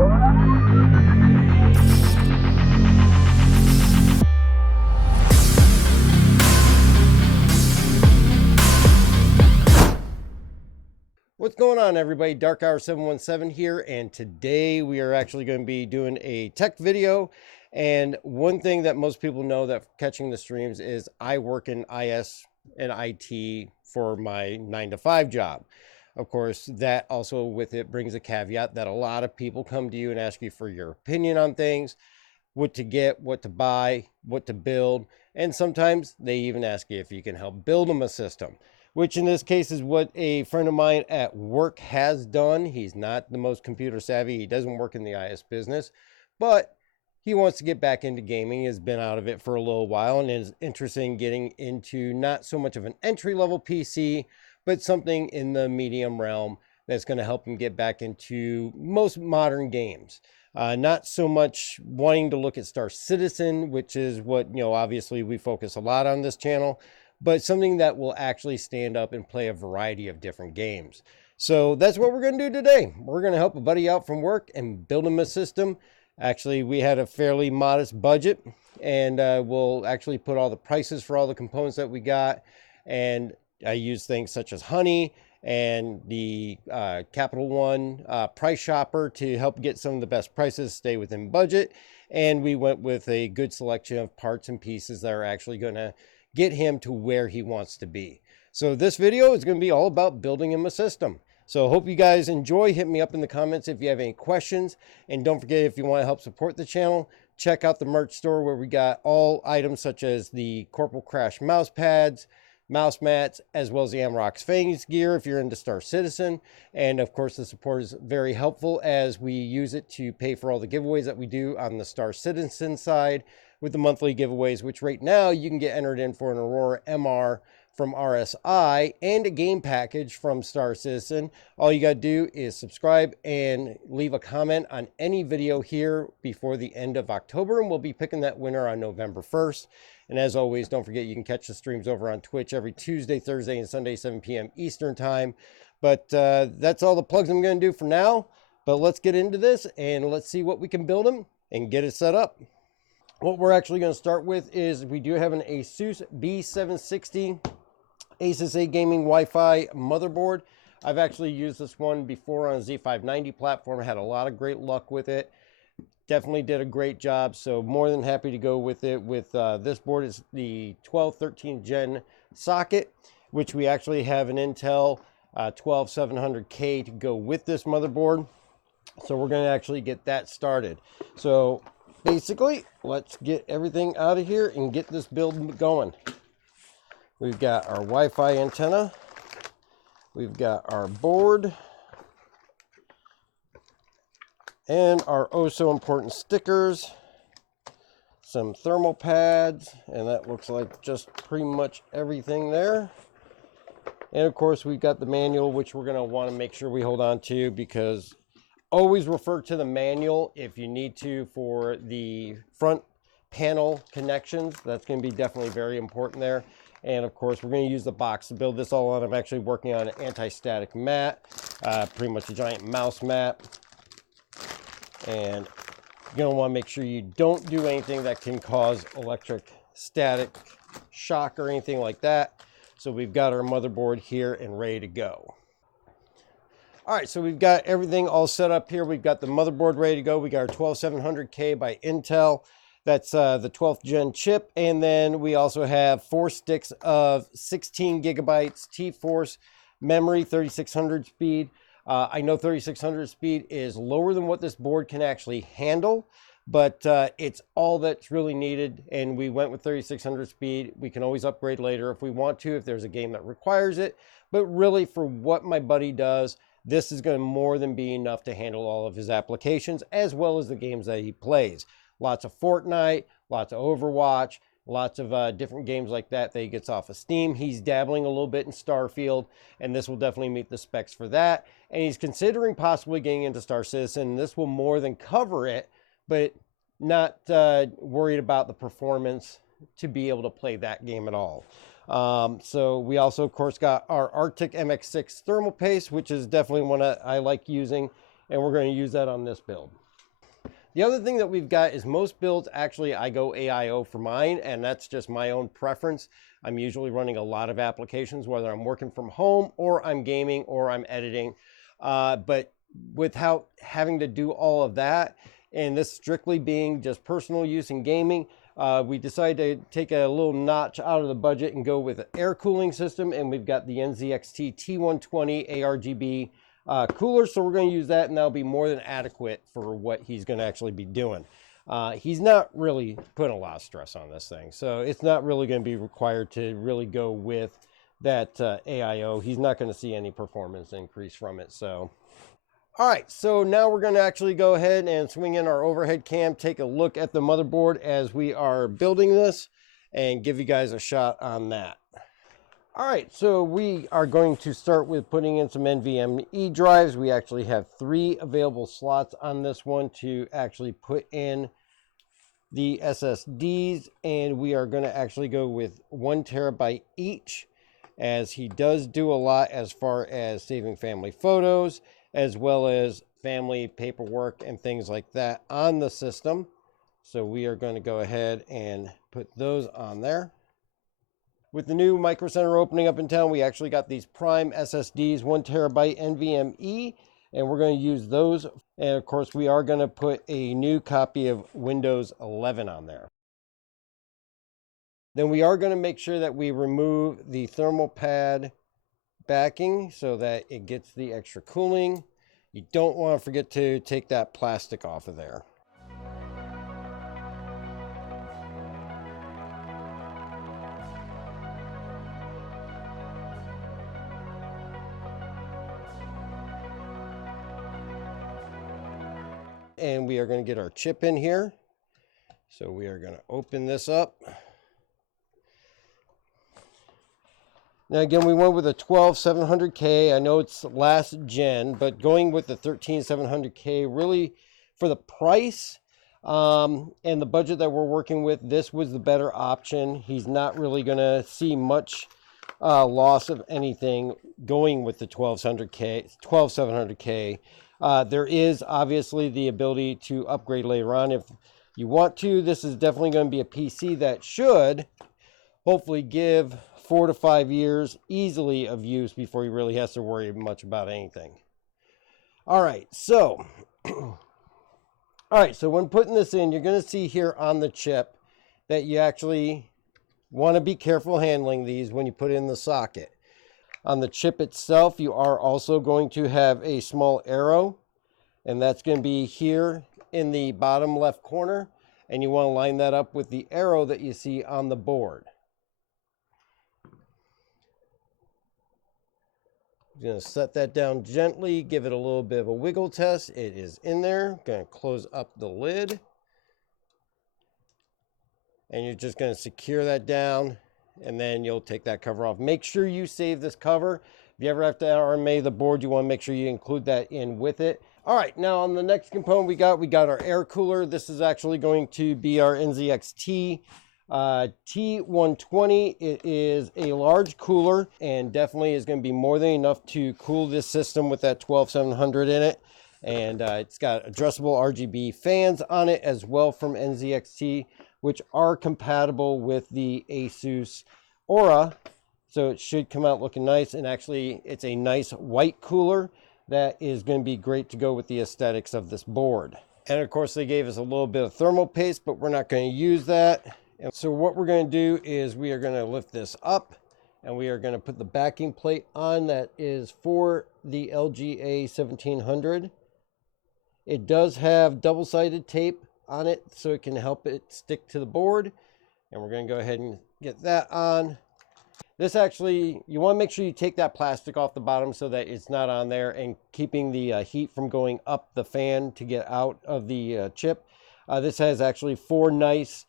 What's going on, everybody? Dark Hour 717 here, and today we are actually going to be doing a tech video. And one thing that most people know that catching the streams is I work in IS and IT for my 9-to-5 job. Of course, that also with it brings a caveat that a lot of people come to you and ask you for your opinion on things, what to get, what to buy, what to build, and sometimes they even ask you if you can help build them a system, which in this case is what a friend of mine at work has done. He's not the most computer savvy. He doesn't work in the IS business, but he wants to get back into gaming. He has been out of it for a little while and is interested in getting into not so much of an entry-level PC, but something in the medium realm that's going to help him get back into most modern games. Not so much wanting to look at Star Citizen, which is what, obviously we focus a lot on this channel, but something that will actually stand up and play a variety of different games. So that's what we're going to do today. We're going to help a buddy out from work and build him a system. Actually, we had a fairly modest budget, and we'll actually put all the prices for all the components that we got. And I use things such as Honey and the Capital One Price Shopper to help get some of the best prices, stay within budget. And we went with a good selection of parts and pieces that are actually going to get him to where he wants to be. So this video is going to be all about building him a system. So hope you guys enjoy. Hit me up in the comments if you have any questions. And don't forget, if you want to help support the channel, check out the merch store where we got all items such as the Corporal Crash mouse pads, mouse mats, as well as the Amarok's Fangs gear if you're into Star Citizen. And of course, the support is very helpful as we use it to pay for all the giveaways that we do on the Star Citizen side with the monthly giveaways, which right now you can get entered in for an Aurora MR from RSI and a game package from Star Citizen. All you got to do is subscribe and leave a comment on any video here before the end of October, and we'll be picking that winner on November 1st. And as always, don't forget you can catch the streams over on Twitch every Tuesday, Thursday, and Sunday, 7 p.m. Eastern time. But that's all the plugs I'm going to do for now. But let's get into this and let's see what we can build them and get it set up. What we're actually going to start with is we do have an Asus B760 Asus A Gaming Wi-Fi motherboard. I've actually used this one before on a Z590 platform. I had a lot of great luck with it. Definitely did a great job, so more than happy to go with it. With this board is the 1213 Gen socket, which we actually have an Intel 12700K to go with this motherboard. So we're going to actually get that started. So basically, let's get everything out of here and get this build going. We've got our Wi-Fi antenna. We've got our board. And our oh so important stickers. Some thermal pads. And that looks like just pretty much everything there. And of course, we've got the manual, which we're going to want to make sure we hold on to, because always refer to the manual if you need to for the front panel connections. That's going to be definitely very important there. And of course, we're going to use the box to build this all on. I'm actually working on an anti-static mat, pretty much a giant mouse mat. And you're going to want to make sure you don't do anything that can cause electric static shock or anything like that. So we've got our motherboard here and ready to go. All right, so we've got everything all set up here. We've got the motherboard ready to go. We got our 12700K by Intel. That's the 12th gen chip. And then we also have 4 sticks of 16 gigabytes T-Force memory, 3600 speed. I know 3600 speed is lower than what this board can actually handle, but it's all that's really needed. And we went with 3600 speed. We can always upgrade later if we want to, if there's a game that requires it. But really, for what my buddy does, this is going to more than be enough to handle all of his applications, as well as the games that he plays. Lots of Fortnite, lots of Overwatch, lots of different games like that he gets off of Steam. He's dabbling a little bit in Starfield, and this will definitely meet the specs for that. And he's considering possibly getting into Star Citizen. This will more than cover it, but not worried about the performance to be able to play that game at all. So we also, of course, got our Arctic MX6 thermal paste, which is definitely one I like using, and we're going to use that on this build. The other thing that we've got is most builds, actually, I go AIO for mine, and that's just my own preference. I'm usually running a lot of applications, whether I'm working from home or I'm gaming or I'm editing. But without having to do all of that, and this strictly being just personal use and gaming, we decided to take a little notch out of the budget and go with an air cooling system, and we've got the NZXT T120 ARGB cooler, so we're going to use that, and that'll be more than adequate for what he's going to actually be doing. He's not really putting a lot of stress on this thing, so it's not really going to be required to really go with that AIO. He's not going to see any performance increase from it. So all right, so now we're going to actually go ahead and swing in our overhead cam, take a look at the motherboard as we are building this, and give you guys a shot on that. All right, so we are going to start with putting in some NVMe drives. We actually have 3 available slots on this one to actually put in the SSDs, and we are going to actually go with 1 terabyte each, as he does do a lot as far as saving family photos, as well as family paperwork and things like that on the system. So we are going to go ahead and put those on there. With the new Micro Center opening up in town, we actually got these Prime SSDs, 1 terabyte NVMe, and we're going to use those. And of course, we are going to put a new copy of Windows 11 on there. Then we are going to make sure that we remove the thermal pad backing so that it gets the extra cooling. You don't want to forget to take that plastic off of there. And we are going to get our chip in here. So we are going to open this up. Now again, we went with a 12700K. I know it's last gen, but going with the 13700K, really for the price and the budget that we're working with, this was the better option. He's not really going to see much loss of anything going with the 12700K. There is obviously the ability to upgrade later on if you want to. This is definitely going to be a PC that should hopefully give 4 to 5 years easily of use before he really has to worry much about anything. All right, so when putting this in, you're going to see here on the chip that you actually want to be careful handling these when you put it in the socket. On the chip itself, you are also going to have a small arrow, and that's going to be here in the bottom left corner, and you want to line that up with the arrow that you see on the board. I'm going to set that down gently, give it a little bit of a wiggle test. It is in there. Going to close up the lid. And you're just going to secure that down, and then you'll take that cover off. Make sure you save this cover. If you ever have to RMA the board, you want to make sure you include that in with it. All right, now on the next component we got our air cooler. This is actually going to be our NZXT T120. It is a large cooler and definitely is going to be more than enough to cool this system with that 12700 in it. And it's got addressable RGB fans on it as well from NZXT, which are compatible with the Asus Aura. So it should come out looking nice, and actually it's a nice white cooler that is going to be great to go with the aesthetics of this board. And of course they gave us a little bit of thermal paste, but we're not going to use that. And so what we're going to do is we are going to lift this up, and we are going to put the backing plate on that is for the LGA 1700. It does have double-sided tape on it so it can help it stick to the board, and we're going to go ahead and get that on. This actually, you want to make sure you take that plastic off the bottom so that it's not on there and keeping the heat from going up the fan to get out of the chip. This has actually 4 nice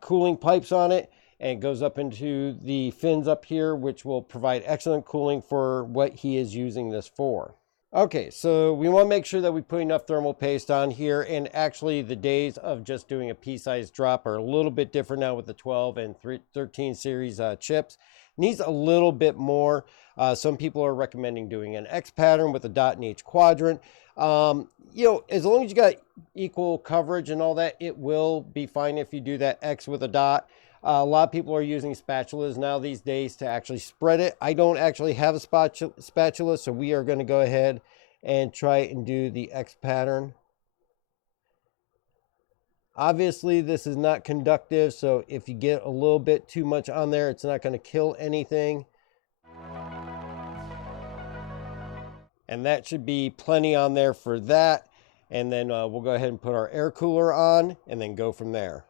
cooling pipes on it, and it goes up into the fins up here, which will provide excellent cooling for what he is using this for. Okay, so we want to make sure that we put enough thermal paste on here, and actually the days of just doing a pea-sized drop are a little bit different now with the 12 and 13 series chips. Needs a little bit more. Some people are recommending doing an X pattern with a dot in each quadrant. You know, as long as you got equal coverage and all that, it will be fine if you do that X with a dot. A lot of people are using spatulas now these days to actually spread it. I don't actually have a spatula, so we are going to go ahead and try and do the X pattern. Obviously, this is not conductive, so if you get a little bit too much on there, it's not going to kill anything. And that should be plenty on there for that. And then we'll go ahead and put our air cooler on and then go from there.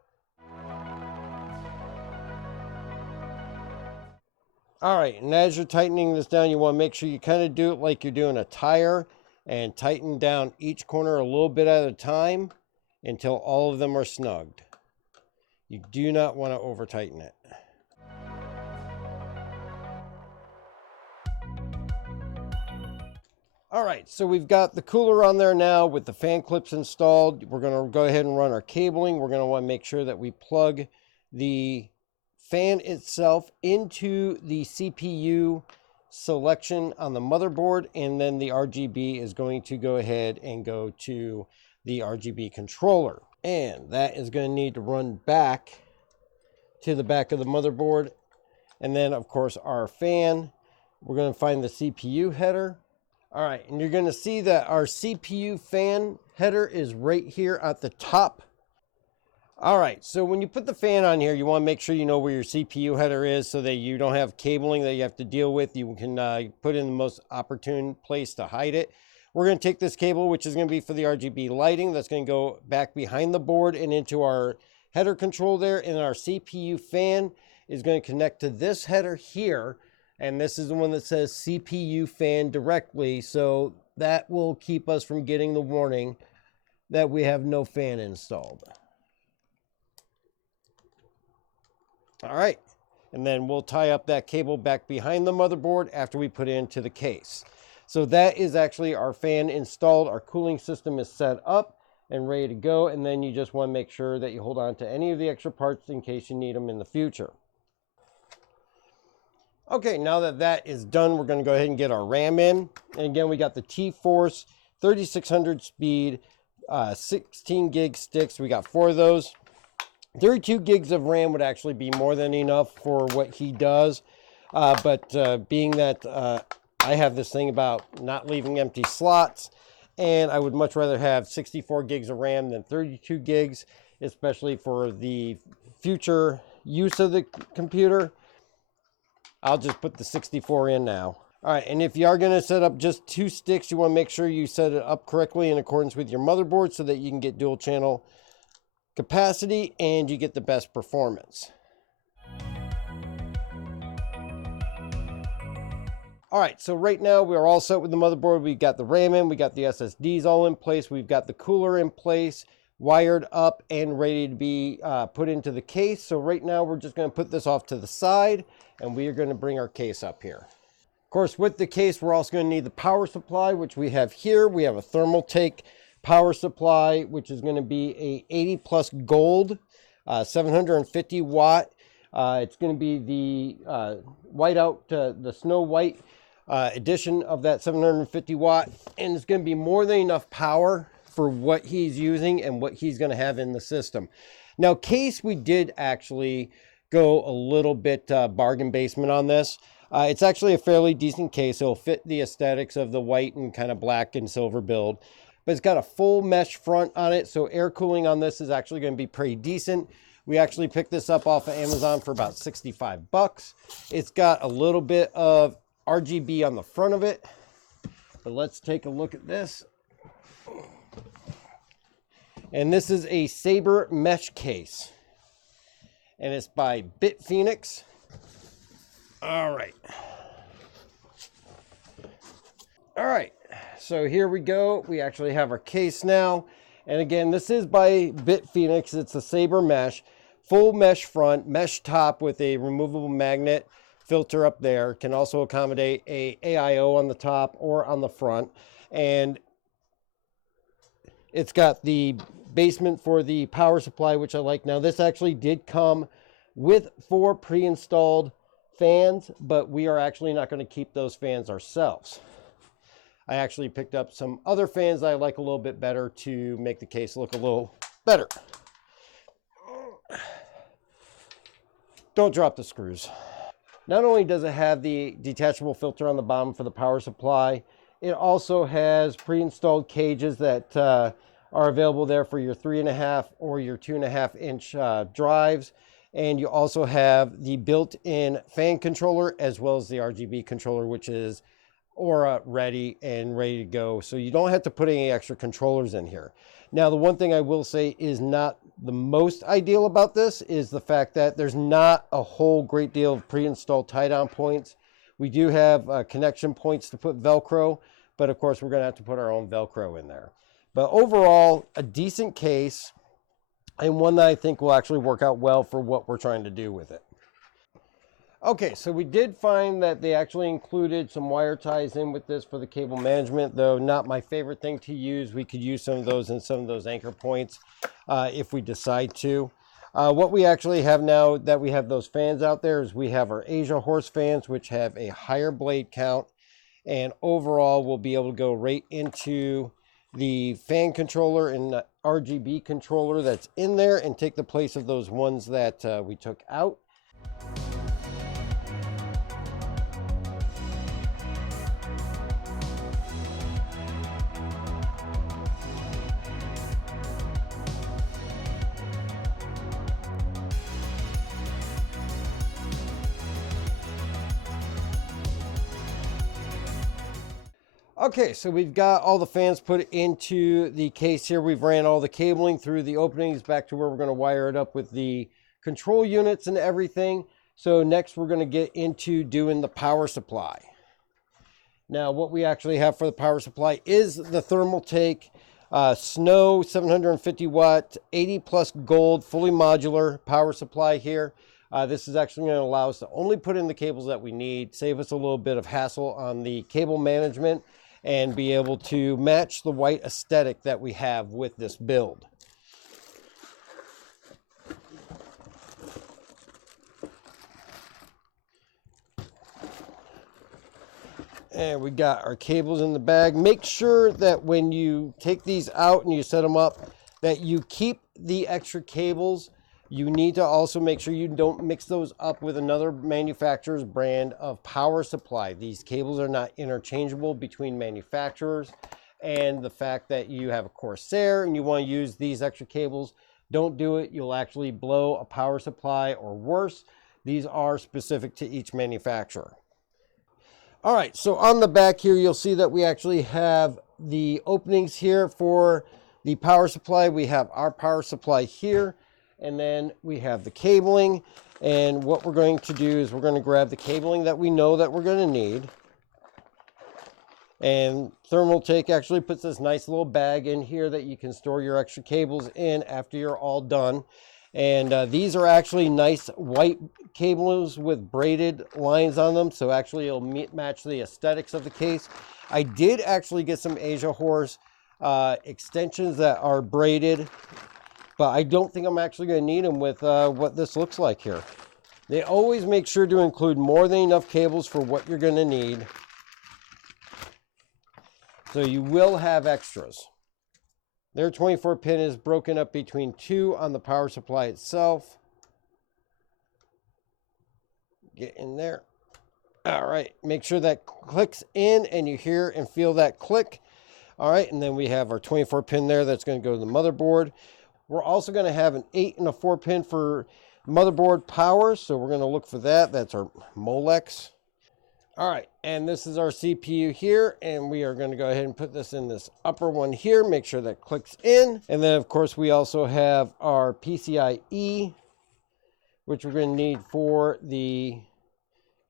All right, and as you're tightening this down, you want to make sure you kind of do it like you're doing a tire and tighten down each corner a little bit at a time until all of them are snugged. You do not want to over tighten it. All right, so we've got the cooler on there now with the fan clips installed. We're going to go ahead and run our cabling. We're going to want to make sure that we plug the fan itself into the CPU selection on the motherboard, and then the RGB is going to go ahead and go to the RGB controller. And that is going to need to run back to the back of the motherboard. And then, of course, our fan. We're going to find the CPU header. All right, and you're going to see that our CPU fan header is right here at the top. All right, so when you put the fan on here, you want to make sure you know where your CPU header is so that you don't have cabling that you have to deal with. You can put it in the most opportune place to hide it. We're going to take this cable, which is going to be for the RGB lighting. That's going to go back behind the board and into our header control there. And our CPU fan is going to connect to this header here. And this is the one that says CPU fan directly. So that will keep us from getting the warning that we have no fan installed. All right. And then we'll tie up that cable back behind the motherboard after we put it into the case. So that is actually our fan installed. Our cooling system is set up and ready to go. And then you just want to make sure that you hold on to any of the extra parts in case you need them in the future. Okay, now that that is done, we're going to go ahead and get our RAM in. And again, we got the T-Force 3600 speed, 16 gig sticks. We got 4 of those. 32 gigs of RAM would actually be more than enough for what he does. But being that I have this thing about not leaving empty slots, and I would much rather have 64 gigs of RAM than 32 gigs, especially for the future use of the computer. I'll just put the 64 in now. All right, and if you are going to set up just 2 sticks, you want to make sure you set it up correctly in accordance with your motherboard so that you can get dual channel capacity and you get the best performance. All right, so right now we're all set with the motherboard. We've got the RAM in, we got the SSDs all in place, we've got the cooler in place, wired up and ready to be put into the case. So right now we're just going to put this off to the side and we are going to bring our case up here. Of course, with the case, we're also going to need the power supply, which we have here. We have a Thermaltake power supply, which is going to be a 80 plus gold, 750 watt. It's going to be the whiteout, the Snow White edition of that 750 watt. And it's going to be more than enough power for what he's using and what he's going to have in the system. Now, case, we did actually go a little bit bargain basement on this. It's actually a fairly decent case. It'll fit the aesthetics of the white and kind of black and silver build. But it's got a full mesh front on it, so air cooling on this is actually going to be pretty decent. We actually picked this up off of Amazon for about 65 bucks. It's got a little bit of RGB on the front of it. But let's take a look at this. And this is a Sabre mesh case. And it's by Phoenix. All right. All right. So here we go. We actually have our case now. And again, this is by Phoenix. It's a Sabre mesh. Full mesh front, mesh top with a removable magnet filter up there. Can also accommodate a AIO on the top or on the front. And it's got the basement for the power supply, which I like. Now, this actually did come with 4 pre-installed fans, but we are actually not going to keep those fans ourselves. I actually picked up some other fans that I like a little bit better to make the case look a little better. Don't drop the screws. Not only does it have the detachable filter on the bottom for the power supply, it also has pre-installed cages that are available there for your 3.5 or your 2.5 inch drives. And you also have the built-in fan controller as well as the RGB controller, which is Aura ready and ready to go. So you don't have to put any extra controllers in here. Now, the one thing I will say is not the most ideal about this is the fact that there's not a whole great deal of pre-installed tie-down points. We do have connection points to put Velcro, but of course we're going to have to put our own Velcro in there. But overall, a decent case, and one that I think will actually work out well for what we're trying to do with it. Okay, so we did find that they actually included some wire ties in with this for the cable management, though not my favorite thing to use. We could use some of those and some of those anchor points if we decide to. What we actually have now that we have those fans out there is we have our Asia horse fans, which have a higher blade count, and overall we'll be able to go right into the fan controller and the RGB controller that's in there and take the place of those ones that we took out. Okay, so we've got all the fans put into the case here. We've ran all the cabling through the openings back to where we're going to wire it up with the control units and everything. So next we're going to get into doing the power supply. Now what we actually have for the power supply is the Thermaltake Snow 750 watt 80 plus gold fully modular power supply here. This is actually going to allow us to only put in the cables that we need, save us a little bit of hassle on the cable management, and be able to match the white aesthetic that we have with this build. And we got our cables in the bag. Make sure that when you take these out and you set them up, that you keep the extra cables. You need to also make sure you don't mix those up with another manufacturer's brand of power supply. These cables are not interchangeable between manufacturers. And the fact that you have a Corsair and you want to use these extra cables, don't do it. You'll actually blow a power supply or worse. These are specific to each manufacturer. All right, so on the back here, you'll see that we actually have the openings here for the power supply. We have our power supply here. And then we have the cabling, and what we're going to do is we're going to grab the cabling that we know that we're going to need. And Thermaltake actually puts this nice little bag in here that you can store your extra cables in after you're all done. And these are actually nice white cables with braided lines on them, so actually it'll match the aesthetics of the case. I did actually get some Asia Horse extensions that are braided, but I don't think I'm actually going to need them with what this looks like here. They always make sure to include more than enough cables for what you're going to need. So you will have extras. Their 24 pin is broken up between 2 on the power supply itself. Get in there. All right, make sure that clicks in and you hear and feel that click. All right, and then we have our 24 pin there that's going to go to the motherboard. We're also going to have an 8 and a 4 pin for motherboard power, so we're going to look for that. That's our Molex. All right, and this is our CPU here, and we are going to go ahead and put this in this upper one here. Make sure that clicks in. And then, of course, we also have our PCIe, which we're going to need for the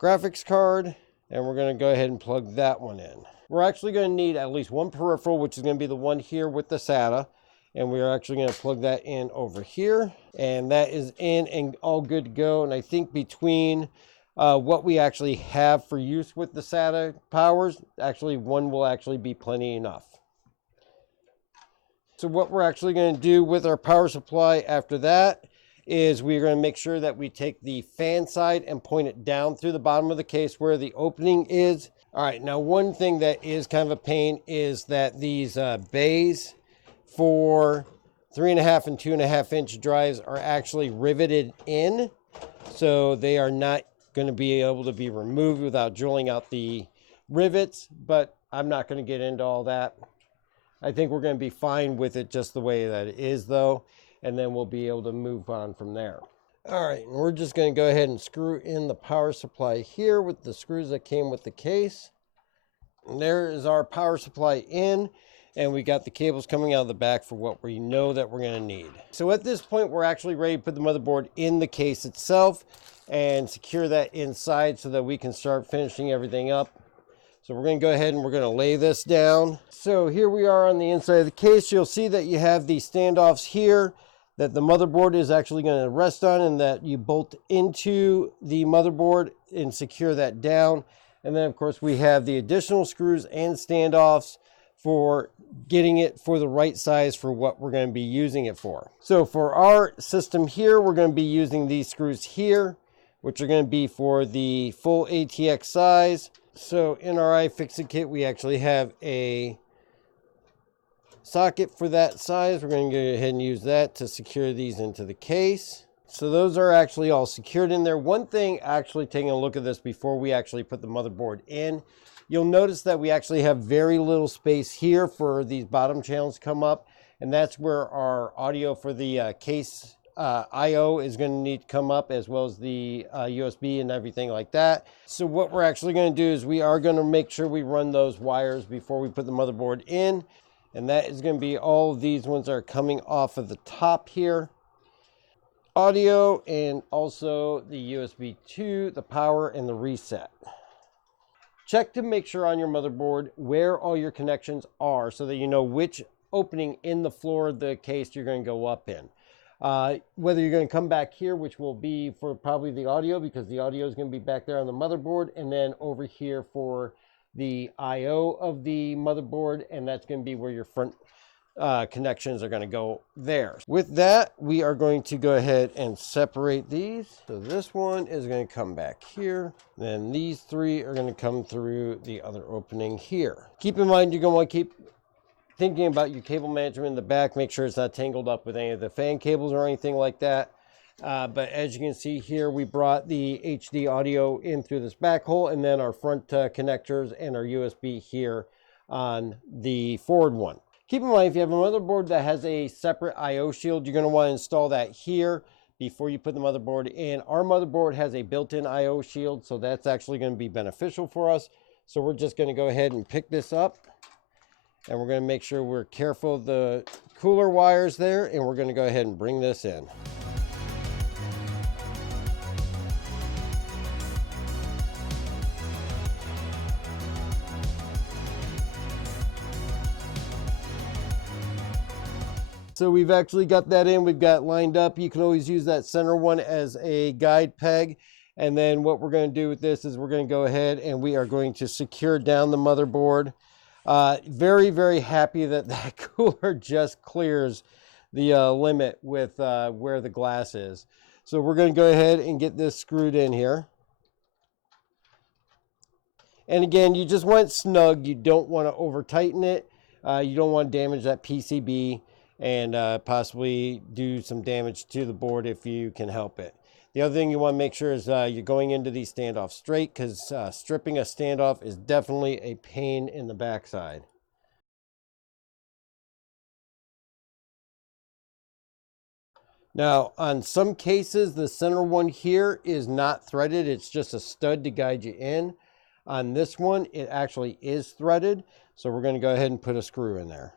graphics card, and we're going to go ahead and plug that one in. We're actually going to need at least one peripheral, which is going to be the one here with the SATA. And we're actually going to plug that in over here. And that is in and all good to go. And I think between what we actually have for use with the SATA powers, actually one will actually be plenty enough. So what we're actually going to do with our power supply after that is we're going to make sure that we take the fan side and point it down through the bottom of the case where the opening is. All right, now one thing that is kind of a pain is that these bays for 3.5 and 2.5 inch drives are actually riveted in, so they are not going to be able to be removed without drilling out the rivets, but I'm not going to get into all that. I think we're going to be fine with it just the way that it is though, and then we'll be able to move on from there. All right, and we're just going to go ahead and screw in the power supply here with the screws that came with the case. And there is our power supply in, and we got the cables coming out of the back for what we know that we're going to need. So at this point, we're actually ready to put the motherboard in the case itself and secure that inside so that we can start finishing everything up. So we're going to go ahead and we're going to lay this down. So here we are on the inside of the case. You'll see that you have these standoffs here that the motherboard is actually going to rest on, and that you bolt into the motherboard and secure that down. And then of course we have the additional screws and standoffs for getting it for the right size for what we're going to be using it for. So for our system here, we're going to be using these screws here, which are going to be for the full ATX size. So in our iFixit kit, we actually have a socket for that size. We're going to go ahead and use that to secure these into the case. So those are actually all secured in there. One thing, actually taking a look at this before we actually put the motherboard in, you'll notice that we actually have very little space here for these bottom channels to come up, and that's where our audio for the case I/O is going to need to come up, as well as the USB and everything like that. So what we're actually going to do is we are going to make sure we run those wires before we put the motherboard in, and that is going to be all of these ones that are coming off of the top here. Audio, and also the USB 2, the power, and the reset. Check to make sure on your motherboard where all your connections are so that you know which opening in the floor of the case you're going to go up in. Whether you're going to come back here, which will be for probably the audio, because the audio is going to be back there on the motherboard, and then over here for the I/O of the motherboard, and that's going to be where your front connections are going to go there. With that, we are going to go ahead and separate these. So this one is going to come back here. Then these three are going to come through the other opening here. Keep in mind, you're going to want to keep thinking about your cable management in the back. Make sure it's not tangled up with any of the fan cables or anything like that. But as you can see here, we brought the HD audio in through this back hole, and then our front connectors and our USB here on the forward one. Keep in mind, if you have a motherboard that has a separate I/O shield, you're going to want to install that here before you put the motherboard in. Our motherboard has a built-in I/O shield, so that's actually going to be beneficial for us. So we're just going to go ahead and pick this up, and we're going to make sure we're careful of the cooler wires there, and we're going to go ahead and bring this in. So we've actually got that in, we've got lined up. You can always use that center one as a guide peg. And then what we're going to do with this is we're going to go ahead and we are going to secure down the motherboard. Very, very happy that that cooler just clears the limit with where the glass is. So we're going to go ahead and get this screwed in here. And again, you just want it snug. You don't want to over tighten it. You don't want to damage that PCB and possibly do some damage to the board if you can help it. The other thing you want to make sure is you're going into these standoffs straight, because stripping a standoff is definitely a pain in the backside. Now, on some cases, the center one here is not threaded. It's just a stud to guide you in. On this one, it actually is threaded. So we're going to go ahead and put a screw in there.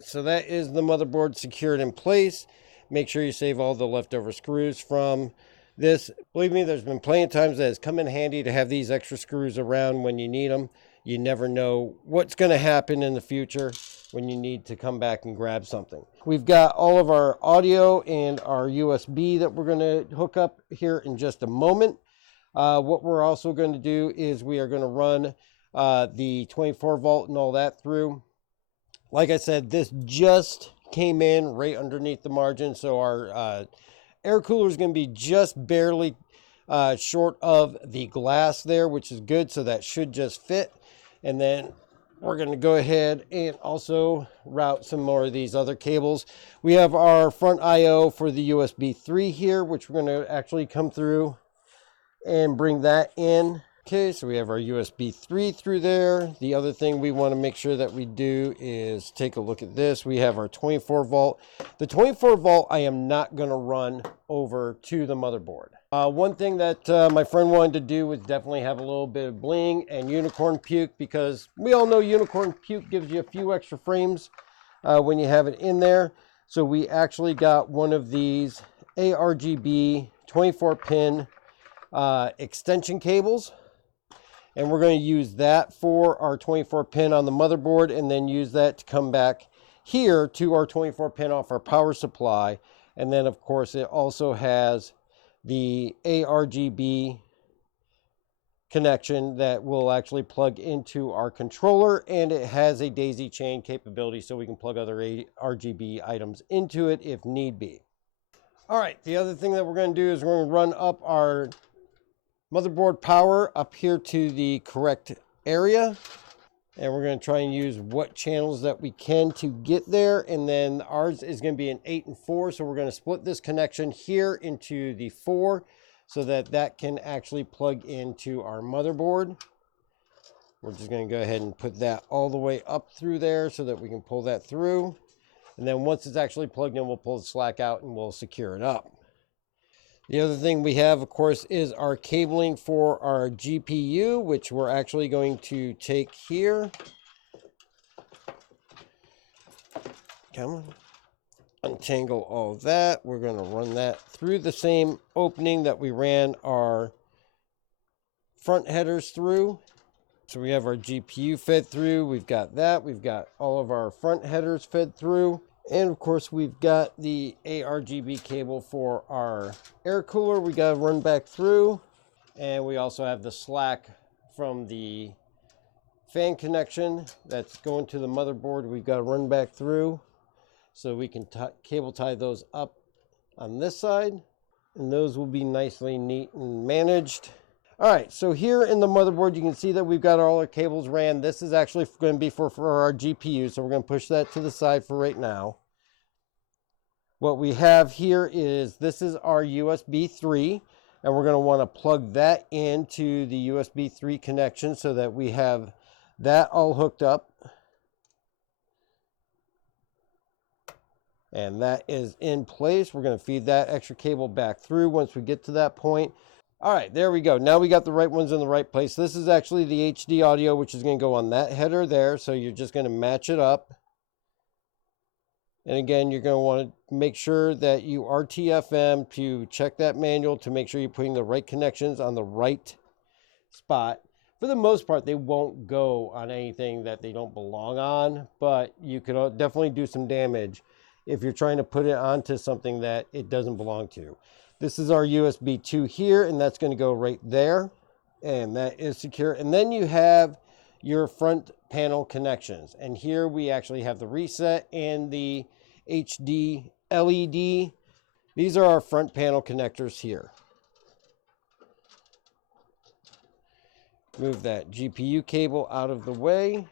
So that is the motherboard secured in place. Make sure you save all the leftover screws from this. Believe me, there's been plenty of times that it's come in handy to have these extra screws around when you need them. You never know what's going to happen in the future when you need to come back and grab something. We've got all of our audio and our USB that we're going to hook up here in just a moment. What we're also going to do is we are going to run the 24 volt and all that through. Like I said, this just came in right underneath the margin, so our air cooler is going to be just barely short of the glass there, which is good, so that should just fit. And then we're going to go ahead and also route some more of these other cables. We have our front IO for the USB 3 here, which we're going to actually come through and bring that in. Okay, so we have our USB 3 through there. The other thing we want to make sure that we do is take a look at this. We have our 24 volt. The 24 volt I am not going to run over to the motherboard. One thing that my friend wanted to do was definitely have a little bit of bling and unicorn puke, because we all know unicorn puke gives you a few extra frames when you have it in there. So we actually got one of these ARGB 24 pin extension cables, and we're going to use that for our 24 pin on the motherboard, and then use that to come back here to our 24 pin off our power supply. And then of course it also has the ARGB connection that will actually plug into our controller, and it has a daisy chain capability, so we can plug other RGB items into it if need be. All right, the other thing that we're going to do is we're going to run up our motherboard power up here to the correct area, and we're going to try and use what channels that we can to get there. And then ours is going to be an 8 and 4, so we're going to split this connection here into the 4 so that that can actually plug into our motherboard. We're just going to go ahead and put that all the way up through there so that we can pull that through, and then once it's actually plugged in, we'll pull the slack out and we'll secure it up. The other thing we have, of course, is our cabling for our GPU, which we're actually going to take here. Come on. Untangle all that. We're going to run that through the same opening that we ran our front headers through. So we have our GPU fed through. We've got that. We've got all of our front headers fed through. And of course, we've got the ARGB cable for our air cooler we got to run back through. And we also have the slack from the fan connection that's going to the motherboard we've got to run back through. So we can cable tie those up on this side, and those will be nicely neat and managed. All right, so here in the motherboard, you can see that we've got all our cables ran. This is actually going to be for our GPU, so we're going to push that to the side for right now. What we have here is, this is our USB 3, and we're going to want to plug that into the USB 3 connection so that we have that all hooked up. And that is in place. We're going to feed that extra cable back through once we get to that point. All right, there we go. Now we got the right ones in the right place. This is actually the HD audio, which is going to go on that header there. So you're just going to match it up. And again, you're going to want to make sure that you RTFM to check that manual to make sure you're putting the right connections on the right spot. For the most part, they won't go on anything that they don't belong on, but you could definitely do some damage if you're trying to put it onto something that it doesn't belong to. This is our USB 2 here, and that's going to go right there, and that is secure. And then you have your front panel connections, and here we actually have the reset and the HD LED. These are our front panel connectors here. Move that GPU cable out of the way.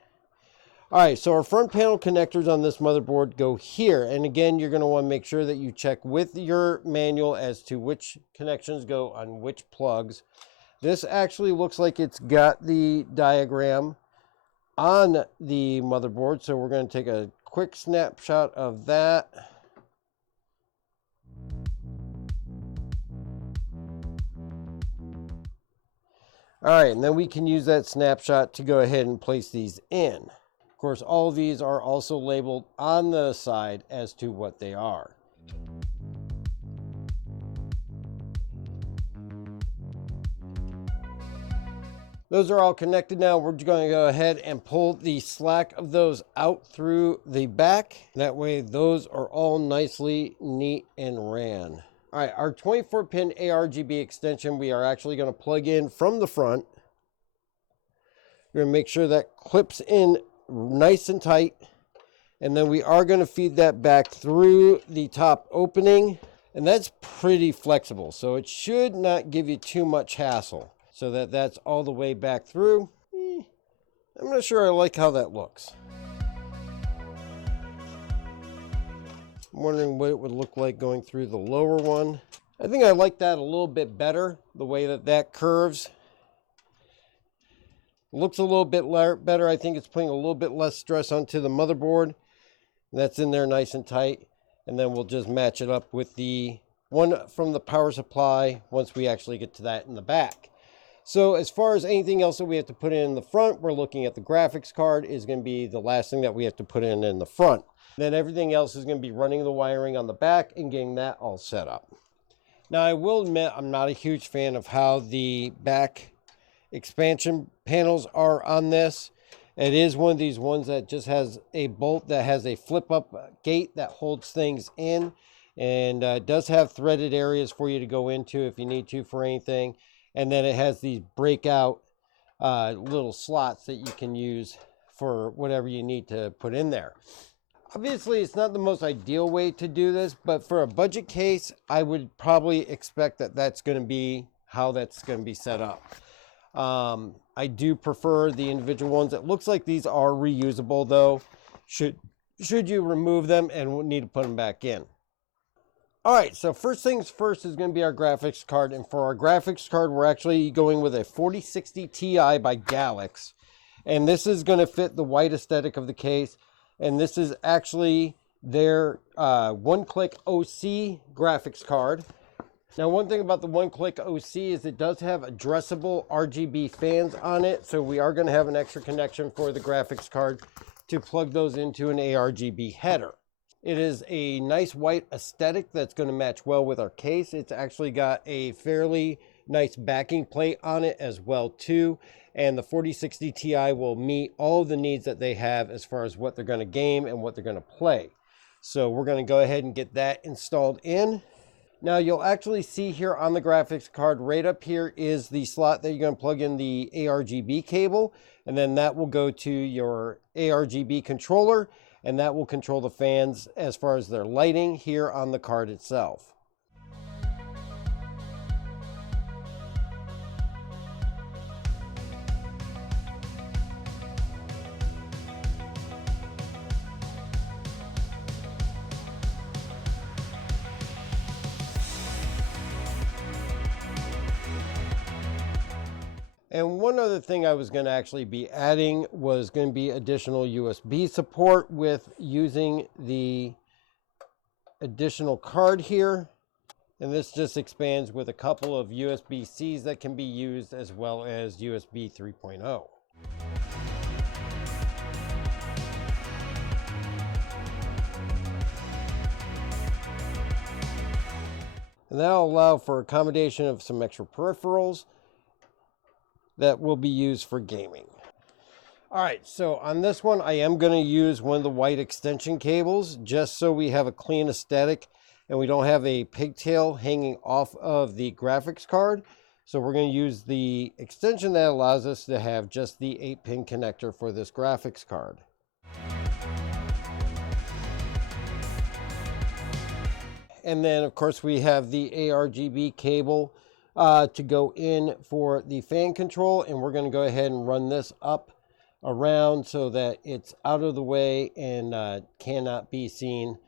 All right, so our front panel connectors on this motherboard go here. And again, you're going to want to make sure that you check with your manual as to which connections go on which plugs. This actually looks like it's got the diagram on the motherboard, so we're going to take a quick snapshot of that. All right, and then we can use that snapshot to go ahead and place these in. Of course, all of these are also labeled on the side as to what they are. Those are all connected now. We're going to go ahead and pull the slack of those out through the back. That way those are all nicely neat and ran. All right, our 24-pin ARGB extension, we are actually going to plug in from the front. We're going to make sure that clips in nice and tight. And then we are going to feed that back through the top opening. And that's pretty flexible, so it should not give you too much hassle. So that's all the way back through. I'm not sure I like how that looks. I'm wondering what it would look like going through the lower one. I think I like that a little bit better, the way that curves. Looks a little bit better. I think it's putting a little bit less stress onto the motherboard. That's in there nice and tight. And then we'll just match it up with the one from the power supply once we actually get to that in the back. So as far as anything else that we have to put in the front, we're looking at the graphics card is going to be the last thing that we have to put in the front. Then everything else is going to be running the wiring on the back and getting that all set up. Now I will admit I'm not a huge fan of how the back expansion panels are on this. It is one of these ones that just has a bolt that has a flip up gate that holds things in, and it does have threaded areas for you to go into if you need to for anything. And then it has these breakout little slots that you can use for whatever you need to put in there. Obviously, it's not the most ideal way to do this, but for a budget case, I would probably expect that that's going to be how that's going to be set up. I do prefer the individual ones. It looks like these are reusable though, should you remove them and need to put them back in. All right, so first things first is going to be our graphics card. And for our graphics card, we're actually going with a 4060 Ti by Galax. And this is going to fit the white aesthetic of the case. And this is actually their one-click OC graphics card. Now, one thing about the one-click OC is it does have addressable RGB fans on it. So we are going to have an extra connection for the graphics card to plug those into an ARGB header. It is a nice white aesthetic that's going to match well with our case. It's actually got a fairly nice backing plate on it as well too. And the 4060 Ti will meet all of the needs that they have as far as what they're going to game and what they're going to play. So we're going to go ahead and get that installed in. Now you'll actually see here on the graphics card, right up here is the slot that you're going to plug in the ARGB cable, and then that will go to your ARGB controller, and that will control the fans as far as their lighting here on the card itself. And one other thing I was going to actually be adding was going to be additional USB support with using the additional card here. And this just expands with a couple of USB-Cs that can be used as well as USB 3.0. And that'll allow for accommodation of some extra peripherals that will be used for gaming. All right, so on this one, I am going to use one of the white extension cables just so we have a clean aesthetic and we don't have a pigtail hanging off of the graphics card. So we're going to use the extension that allows us to have just the 8-pin connector for this graphics card. And then, of course, we have the ARGB cable to go in for the fan control, and we're going to go ahead and run this up around so that it's out of the way and cannot be seen.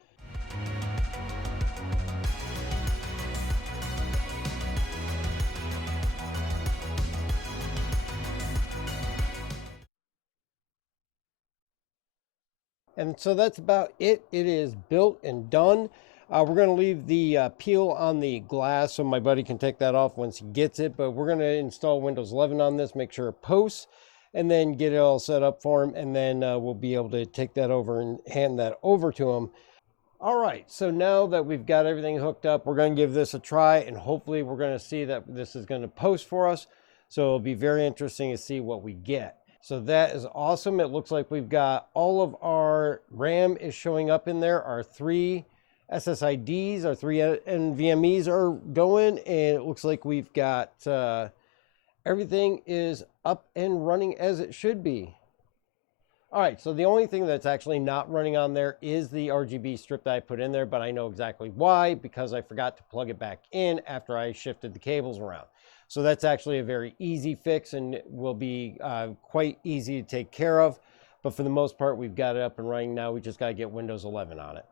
And so that's about it. It is built and done. We're going to leave the peel on the glass so my buddy can take that off once he gets it. But we're going to install Windows 11 on this, make sure it posts, and then get it all set up for him. And then we'll be able to take that over and hand that over to him. All right, so now that we've got everything hooked up, we're going to give this a try. And hopefully we're going to see that this is going to post for us. So it'll be very interesting to see what we get. So that is awesome. It looks like we've got all of our RAM is showing up in there. Our 3 SSIDs, our 3 NVMEs are going, and it looks like we've got everything is up and running as it should be. All right, so the only thing that's actually not running on there is the RGB strip that I put in there, but I know exactly why, because I forgot to plug it back in after I shifted the cables around. So that's actually a very easy fix and will be quite easy to take care of. But for the most part, we've got it up and running now. We just got to get Windows 11 on it.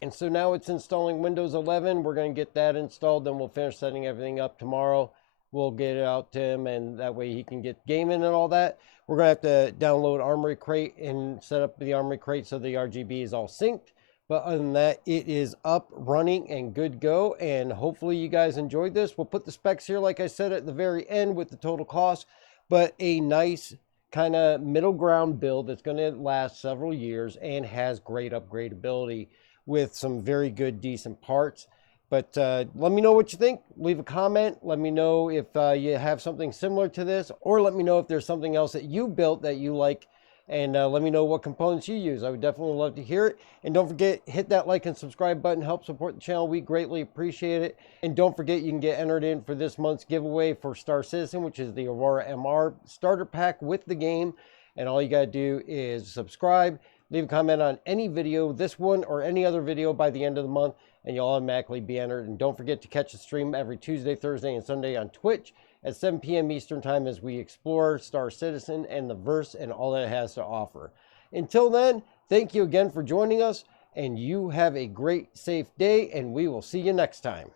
And so now it's installing Windows 11. We're going to get that installed, then we'll finish setting everything up tomorrow. We'll get it out to him, and that way he can get gaming and all that. We're going to have to download Armory Crate and set up the Armory Crate so the RGB is all synced. But other than that, it is up, running, and good to go. And hopefully you guys enjoyed this. We'll put the specs here, like I said, at the very end with the total cost. But a nice kind of middle ground build that's going to last several years and has great upgradability with some very good, decent parts. But let me know what you think. Leave a comment. Let me know if you have something similar to this, or let me know if there's something else that you built that you like, and let me know what components you use. I would definitely love to hear it. And don't forget, hit that like and subscribe button. Help support the channel. We greatly appreciate it. And don't forget, you can get entered in for this month's giveaway for Star Citizen, which is the Aurora MR starter pack with the game. And all you got to do is subscribe, leave a comment on any video, this one or any other video by the end of the month, and you'll automatically be entered. And don't forget to catch the stream every Tuesday, Thursday, and Sunday on Twitch at 7 p.m. Eastern Time as we explore Star Citizen and the verse and all that it has to offer. Until then, thank you again for joining us, and you have a great, safe day, and we will see you next time.